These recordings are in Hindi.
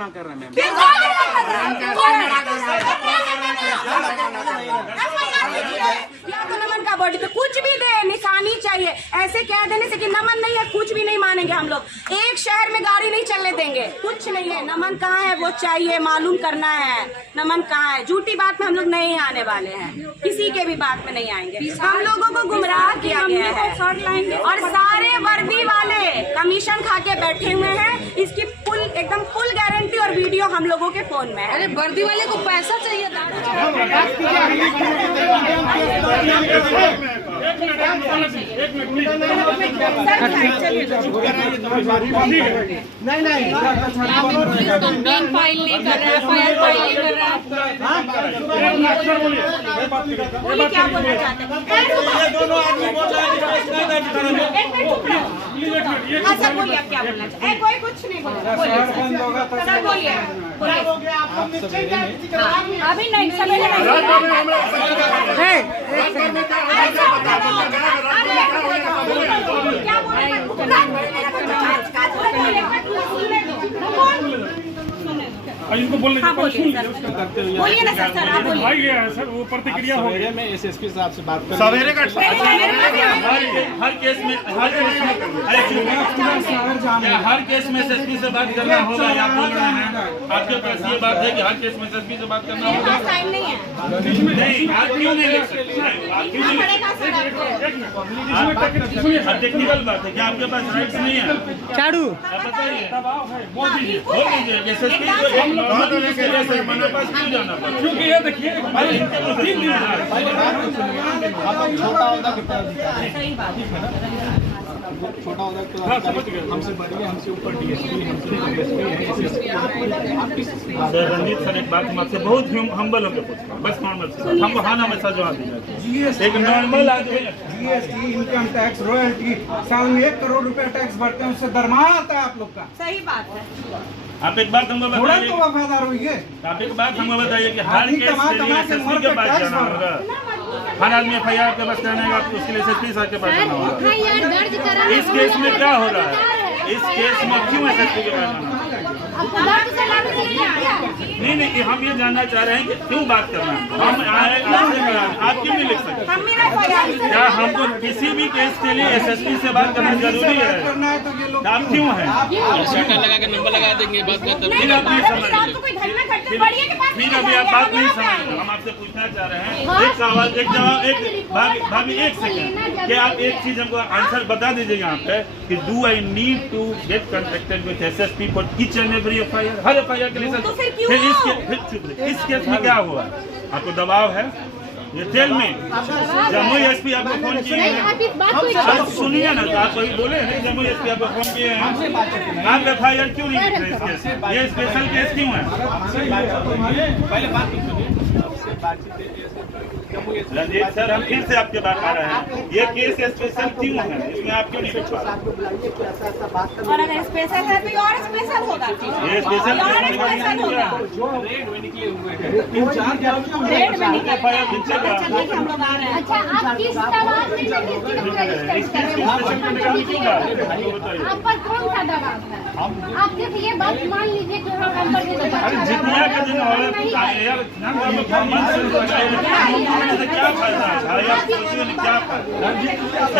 मना कर रहे हैं मैम। या तो नमन का बॉडी पे कुछ भी दे, निशानी चाहिए। ऐसे कह देने से कि नमन नहीं है कुछ भी नहीं मानेंगे हम लोग। एक शहर में गाड़ी नहीं चलने देंगे, कुछ नहीं है। नमन कहाँ है वो चाहिए, मालूम करना है नमन कहाँ है। झूठी बात में हम लोग नहीं आने वाले हैं, किसी के भी बात में नहीं आएंगे। हम लोगों को गुमराह किया गया है और सारे वर्दी वाले कमीशन खा के बैठे हुए हैं। इसकी फुल एकदम फुल गारंटी और वीडियो हम लोगों के फोन में है। अरे वर्दी वाले को पैसा चाहिए नहीं कंप्लेन फाइल नहीं कर रहा, FIR फाइल नहीं कर रहा। बोलिए क्या बोलना चाहते हैं? दोनों आदमी बोल रहे हैं अच्छा बोलिए आप क्या बोलना चाहते हैं? कोई कुछ नहीं बोला, बोलिए सर, बोलिए अभी नहीं सवेरे इनको बोलने हाँ, बोलिए सर। बोलिए ना सर, आप बोलिए। भाई गया है सर, वो प्रतिक्रिया हो गई। में एसएसपी साहब से बात कर सवेरे का हर केस में हर केस में एसएसपी से बात करना होगा। आप बोल रहे हैं आपके पास ये बात है कि हर केस में एसएसपी से बात करना होगा। टाइम नहीं है, नहीं, आप क्यों नहीं लिख सकते? आप क्यों नहीं लिख सकते? टेक्निकल बात है कि आपके पास राइट्स नहीं है। चाड़ू आप बताइए, बोल दीजिए। बोल दीजिए एसएसपी हमारे पास क्यों जाना पड़ा? क्योंकि ये देखिए छोटा होगा कितना सही बात है। छोटा होगा तो हाँ, समझ गए। हमसे बढ़िए, हमसे ऊपर डीएसपी, हमसे सर रंजीत सर, एक बात हम आपसे बहुत हम्बल होकर पूछते हैं, बस नॉर्मल से हम हाँ हमेशा जवाब दीजिए। एक नॉर्मल आदमी GST, income tax, royalty, 1 crore रुपए टैक्स भरते हैं, उससे दरमाहा आता है आप लोग का। सही बात है। आप एक बात हमको थोड़ा बताइए, तो वफादार होइए। आप एक बात हमको बताइए कि हर आदमी केस कमा के लिए कमा के एसएसपी मर के के पास टैक्स जाना भर होगा। हर आदमी FIR के पास जाना है, उसके लिए एसएसपी साहब के पास जाना होगा। दर्ज करा इस केस में क्या हो रहा है? इस केस में क्यों एसएसपी के पास जाना है? नहीं, हम ये जानना चाह रहे हैं कि क्यों बात करना है। हम आए आप क्यों नहीं लिख सकते? हम मेरा FIR क्या हमको किसी भी केस के लिए एसएसपी से बात करना जरूरी है? करना है तो ये लोग आप क्यों हैं? शटर लगा के नंबर लगा देंगे, बात करते हैं। फिर आप नहीं समझ रात को कोई धरना करते बढ़िए के पास फिर अभी आप बात नहीं समझ रहे। हम आपसे पूछना चाह रहे हैं, एक सवाल एक जवाब, एक भाभी एक सेकंड, कि आप एक चीज हमको आंसर बता दीजिए यहाँ पे कि do I need to get contacted with SSP for each and every FIR? हर FIR के लिए तो फिर क्यों? इस केस में क्या हुआ? आपको दबाव है? ये टेल में जम्मू एसपी आपको फोन किए हैं, आप सुनिए ना, तो आप वही बोले हैं जम्मू एसपी आपको फोन किए हैं, आप FIR क्यों नहीं लिख रहे इस केस में? ये स्पेशल केस क्यों है? पहले बात सुनिए। रंजीत सर, हम फिर से आपके बात आ रहे हैं, ये केस स्पेशल क्यों है? इसमें आप क्यों नहीं लिख पा रहे? और अगर स्पेशल है तो और स्पेशल होगा। ये स्पेशल और स्पेशल होगा। रेड में निकले हुए हैं। रेड में निकल FIR पीछे का चलिए कि हम लोग आ रहे हैं। अच्छा, आप किस दबाव में रजिस्टर कर रहे हो? आप पर कौन सा दबाव है? आप सिर्फ ये बात मान लीजिए कि हम नंबर दे देंगे। जितना का दिन और यार क्या फायदा है? आप सोचिए ना, क्या फायदा?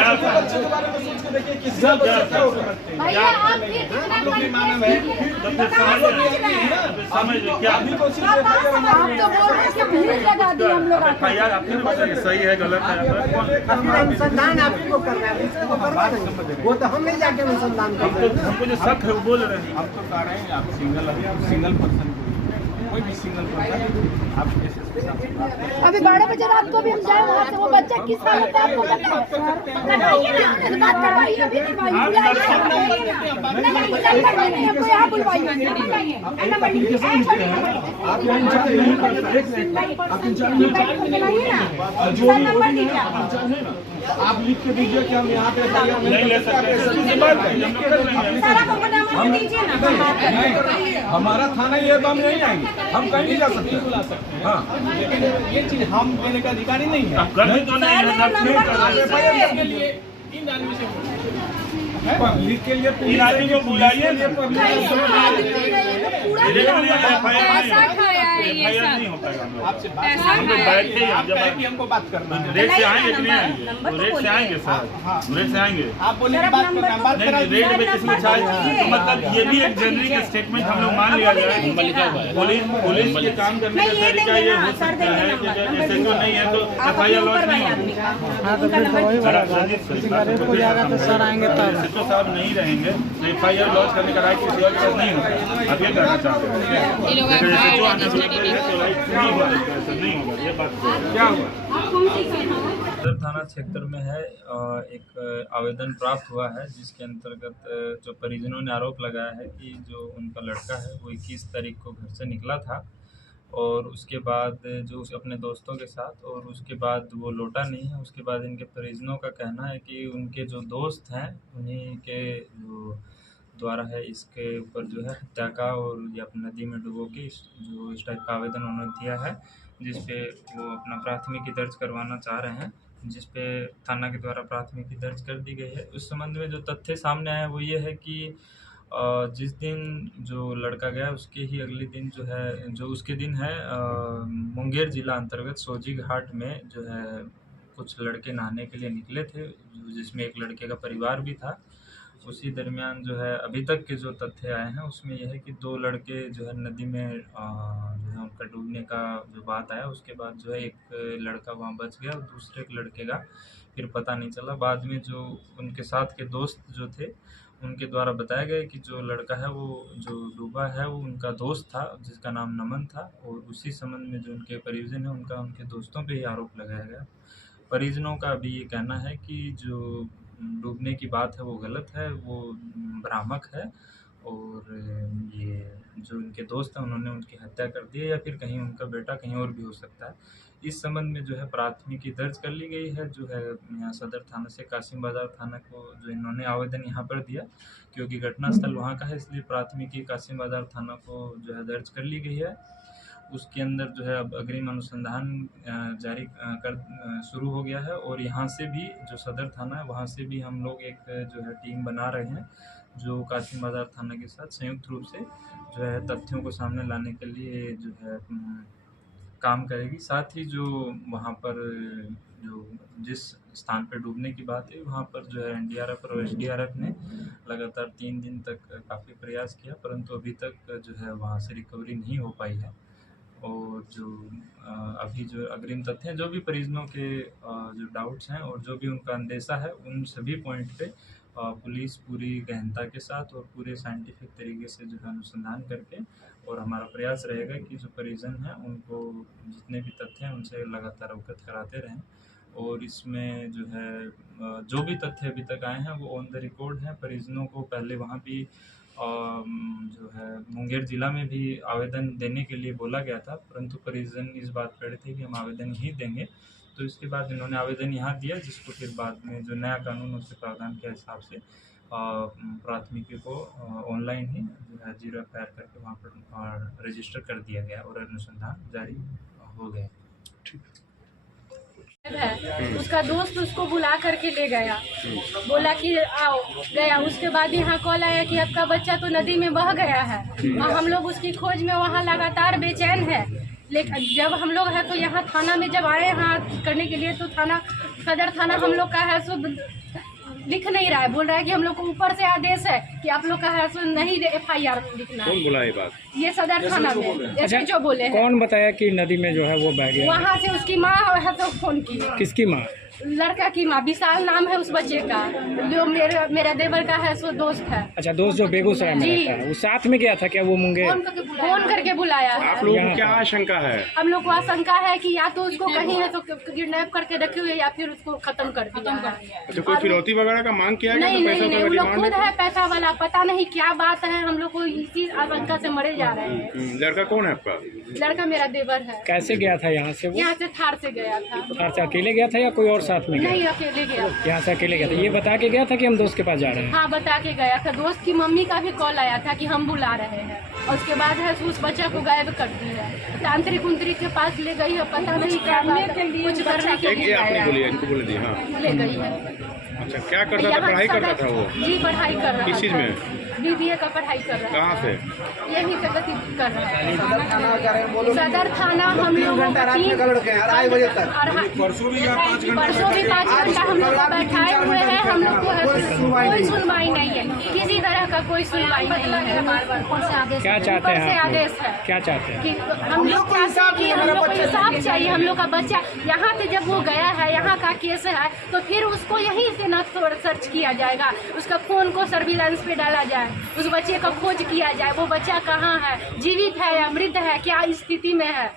क्या फायदा? भैया आप ये कितना तो फिर समझ क्या आप तो बोल रहे हैं कि भीड़ लगा दी हम लोग। FIR आप फिर बताइए सही है गलत है? अनुसंधान आप ही को कर रहे हैं, इसको करवा देंगे। वो तो हम नहीं जाके अनुसंधान कर रहे हैं। हमको जो शक है वो बोल रहे हैं। हम तो कह रहे हैं आप सिंगल पर्सन, कोई भी सिंगल पर्सन आप एसएसपी साहब से बात करें। अभी 12 बजे रात को भी हम जाए वहाँ से, वो बच्चा किस हालत है आपको पता है? करवाइए ना, बात करवाइए, अभी करवाइए, बुलाइए ना, हमको यहाँ बुलवाइए। आप लिख के दीजिए कि हम यहाँ पे नहीं ले सकते, हमारा थाना ये तो हम नहीं आएंगे, हम कहीं नहीं जा सकते। हाँ, लेकिन ये चीज हम देने का अधिकारी नहीं है। अब कर भी तो नहीं है, सब क्यों कर रहे हैं? इसके लिए इन आदमी से पब्लिक के लिए इन आदमी को बुलाइए, पैसा खाया है ये FIR सब। नहीं हो पाएगा हम लोग। आपसे बात पैसा हम लोग खाया है। बैठे ही आप कहें कि हमको बात करना है। रेट से आएंगे कि नहीं आएंगे? नंबर तो रेट से बोलिए। आएंगे सर, रेट से आएंगे। आप बोले कि बात करना है, बात नहीं करा नहीं, रेट में किसी में चार्ज तो मतलब ये भी एक जनरल स्टेटमेंट हम लोग मान लिया जाए। नंबर लिखा हुआ है। पुलिस के काम करने का तरीका ये हो सकता है कि ऐसे तो नहीं है तो FIR लॉन्च नहीं होगा। सर आएंगे तब तो साहब नहीं रहेंगे तो FIR लॉन्च करने का राइट किसी और के पास नहीं होगा। आप ये कहना चाहते हैं ये लोग लेकिन FIR जो रजिस्टर्ड ही नहीं तो राइट नहीं होगा, ऐसा नहीं होगा। ये बात क्या हुआ? सदर थाना क्षेत्र में है एक आवेदन प्राप्त हुआ है जिसके अंतर्गत जो परिजनों ने आरोप लगाया है कि जो उनका लड़का है वो 21 तारीख को घर से निकला था और उसके बाद जो अपने दोस्तों के साथ और उसके बाद वो लौटा नहीं है। उसके बाद इनके परिजनों का कहना है कि उनके जो दोस्त हैं उन्हीं के जो द्वारा है इसके ऊपर जो है हत्या का और या नदी में डुबो के इस टाइप का आवेदन उन्होंने दिया है जिस पे वो अपना प्राथमिकी दर्ज करवाना चाह रहे हैं, जिस पे थाना के द्वारा प्राथमिकी दर्ज कर दी गई है। उस संबंध में जो तथ्य सामने आया वो ये है कि जिस दिन जो लड़का गया उसके ही अगले दिन जो है जो उसके दिन है मुंगेर जिला अंतर्गत सोजी घाट में जो है कुछ लड़के नहाने के लिए निकले थे जिसमें एक लड़के का परिवार भी था। उसी दरमियान जो है अभी तक के जो तथ्य आए हैं उसमें यह है कि 2 लड़के जो है नदी में जो है उनका डूबने का जो बात आया उसके बाद जो है एक लड़का वहाँ बच गया और दूसरे एक लड़के का फिर पता नहीं चला। बाद में जो उनके साथ के दोस्त जो थे उनके द्वारा बताया गया कि जो लड़का है वो जो डूबा है वो उनका दोस्त था जिसका नाम नमन था और उसी संबंध में जो उनके परिजन हैं उनका उनके दोस्तों पे ही आरोप लगाया गया। परिजनों का अभी ये कहना है कि जो डूबने की बात है वो गलत है, वो भ्रामक है और ये जो उनके दोस्त हैं उन्होंने उनकी हत्या कर दी है या फिर कहीं उनका बेटा कहीं और भी हो सकता है। इस संबंध में जो है प्राथमिकी दर्ज कर ली गई है जो है यहाँ सदर थाना से कासिम बाजार थाना को जो इन्होंने आवेदन यहाँ पर दिया क्योंकि घटनास्थल वहाँ का है इसलिए प्राथमिकी कासिम बाजार थाना को जो है दर्ज कर ली गई है। उसके अंदर जो है अब अग्रिम अनुसंधान जारी कर शुरू हो गया है और यहाँ से भी जो सदर थाना है वहाँ से भी हम लोग एक जो है टीम बना रहे हैं जो कासिम बाजार थाना के साथ संयुक्त रूप से जो है तथ्यों को सामने लाने के लिए जो है काम करेगी। साथ ही जो वहाँ पर जो जिस स्थान पर डूबने की बात है वहाँ पर जो है NDRF और SDRF ने लगातार 3 दिन तक काफ़ी प्रयास किया परंतु अभी तक जो है वहाँ से रिकवरी नहीं हो पाई है। और जो अभी जो अग्रिम तथ्य हैं जो भी परिजनों के जो डाउट्स हैं और जो भी उनका अंदेशा है उन सभी पॉइंट पे पुलिस पूरी गहनता के साथ और पूरे साइंटिफिक तरीके से जो है अनुसंधान करके और हमारा प्रयास रहेगा कि जो परिजन हैं उनको जितने भी तथ्य हैं उनसे लगातार अवगत कराते रहें। और इसमें जो है जो भी तथ्य अभी तक आए हैं वो ऑन द रिकॉर्ड हैं। परिजनों को पहले वहाँ भी जो है मुंगेर ज़िला में भी आवेदन देने के लिए बोला गया था परंतु परिजन इस बात पर थे कि हम आवेदन ही देंगे तो इसके बाद इन्होंने आवेदन यहाँ दिया जिसको फिर बाद में जो नया कानून उसके प्रावधान के हिसाब से प्राथमिकी को ऑनलाइन ही जो है 0 FIR करके वहाँ पर रजिस्टर कर दिया गया और अनुसंधान जारी हो गया। है उसका दोस्त उसको बुला करके ले गया, बोला कि आओ, गया। उसके बाद यहाँ कॉल आया कि आपका बच्चा तो नदी में बह गया है और हम लोग उसकी खोज में वहाँ लगातार बेचैन है। लेकिन जब हम लोग है तो यहाँ थाना में जब आए हैं करने के लिए तो थाना सदर थाना हम लोग का है सो लिख नहीं रहा है, बोल रहा है कि हम लोग को ऊपर से आदेश है कि आप लोग का है सो नहीं FIR लिखना है। कौन बोला ये बात? ये सदर थाना में ऐसे जो बोले हैं। कौन बताया कि नदी में जो है वो बह गया? वहाँ से उसकी माँ है तो फोन की। किसकी माँ? लड़का की माँ, विशाल नाम है उस बच्चे का जो मेरा देवर का है सो दोस्त है। अच्छा, दोस्त जो बेगूसराय में रहता है वो साथ में गया था क्या? वो मुंगेर फोन करके बुलाया है। आप लोगों को क्या आशंका है? हम लोग को आशंका है कि या तो उसको कहीं है तो किडनैप करके रखे हुए या फिर उसको खत्म कर दिया। अच्छा, कोई फिरौती वगैरह का मांग किया गया? नहीं नहीं नहीं, वो लोग खुद है पैसा वाला, पता नहीं क्या बात है। हम लोग को इसी आशंका से मरे जा रहे हैं। लड़का कौन है आपका? लड़का मेरा देवर है। कैसे गया था यहाँ से? वो यहाँ से थार से गया था। थार से अकेले गया था या कोई और साथ में गया? नहीं, अकेले गया। यहाँ से अकेले गया था। ये बता के गया था कि हम दोस्त के पास जा रहे हैं? हाँ, बता के गया था। दोस्त की मम्मी का भी कॉल आया था कि हम बुला रहे हैं और उसके बाद है उस बच्चा को गायब कर दी है। तांत्रिक उंत्रिक के पास ले गई है, पता नहीं क्या बात है, कुछ करने के लिए आपने बोली, इनको बोल दी। हाँ, ले गई है। अच्छा, क्या करता था? पढ़ाई करता था वो? जी, पढ़ाई कर रहा किस चीज में? BBA का पढ़ाई कर रहा कहाँ है। से? यही प्रगति कर रहा है। सदर थाना हम लोगों को 2:30 बजे तक और परसों भी 5 घंटा हम लोग को बैठाए हुए हैं। हम लोग को कोई सुनवाई नहीं है, किसी तरह का कोई सुनवाई नहीं है। क्या चाहते हैं आप लोग? आदेश है क्या चाहते हैं? कि हम लोग चाहते हैं कि हम लोग को इंसाफ चाहिए। हम लोग का बच्चा यहाँ से जब वो गया है, यहाँ का केस है, तो फिर उसको यहीं से न सर्च किया जाएगा, उसका फोन को सर्विलांस पे डाला जाए, उस बच्चे का खोज किया जाए, वो बच्चा कहाँ है, जीवित है या मृत है, क्या स्थिति में है।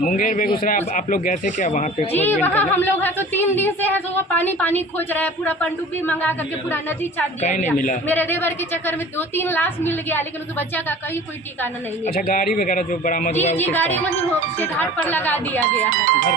मुंगेर बेगूसराय आप लोग गए थे क्या वहाँ पे? जी वहाँ हम लोग है तो 3 दिन से है तो वो पानी खोज रहा है, पूरा पनडुब्बी मंगा करके पूरा नदी छाट दिया कहीं नहीं मिला। मेरे देवर के चक्कर में 2-3 लाश मिल गया, लेकिन उस बच्चा का कहीं कोई ठिकाना नहीं मिला। अच्छा, गाड़ी वगैरह जो बरामद हुआ जी गाड़ी वहीं उसके घाट पर लगा दिया गया है।